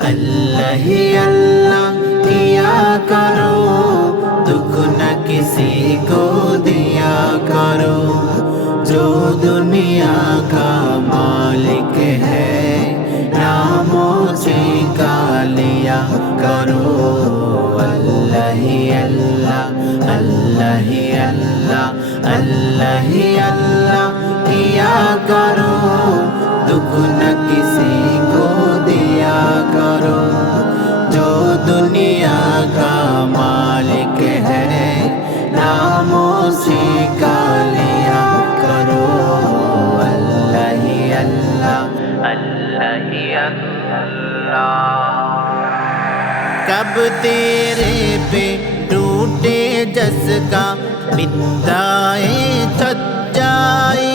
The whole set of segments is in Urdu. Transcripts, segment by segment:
اللہ ہی اللہ کیا کرو؟ دکھ نہ کسی کو دیا کرو۔ جو دنیا کا مالک ہے، ناموں سے کا لیا کرو۔ اللہ ہی اللہ اللہ ہی اللہ اللہ ہی اللہ کیا کرو؟ اللہ کب تیرے پہ ٹوٹے جس کا بدائے سچائی؟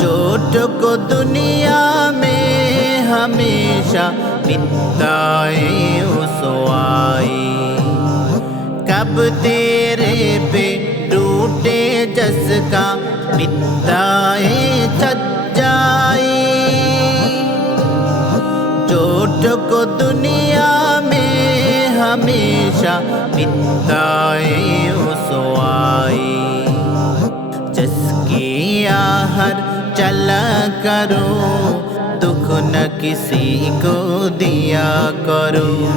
چوٹ کو دنیا میں ہمیشہ بدائے اسوائی کب تیرے کو دنیا میں ہمیشہ بتائے اسوائی جس کی آہر چلا کرو دکھ نہ کسی کو دیا کرو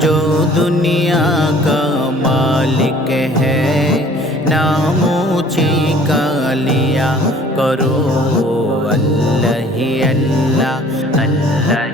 جو دنیا کا مالک ہے ناموں کا لیا کرو اللہ ہی اللہ اللہ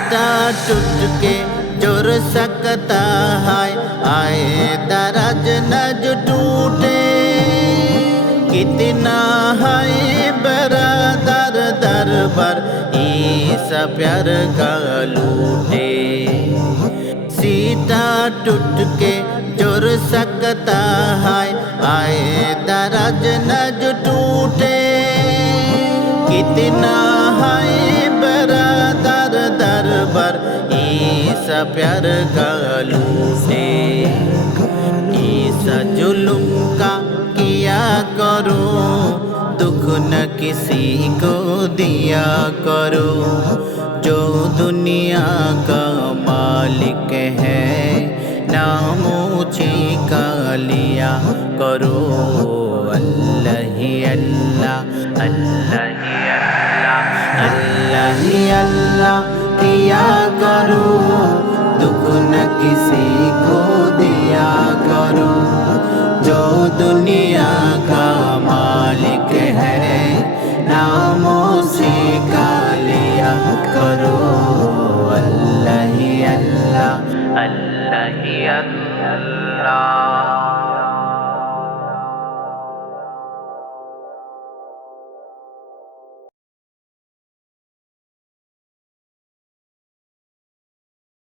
سیتا ٹوٹ کے جڑ سکتا ہے آئے درج نج ٹوٹے۔ کتنا ہے برادر در بر عیسا پیار کا لوٹے۔ سیتا ٹوٹ کے جڑ سکتا ہے آئے درج نج ٹوٹے۔ کتنا ہے پیار کا لوٹے عیسا ظلم کا کیا کرو دکھ نہ کسی کو دیا کرو جو دنیا کا مالک ہے ناموں کا لیا کرو اللہ ہی اللہ اللہ ہی اللہ اللہ ہی اللہ، کیا کرو کسی کو دیا کرو، جو دنیا کا مالک ہے، ناموں سے کا لیا کرو۔ اللہ اللہ۔ اللہ اللہ۔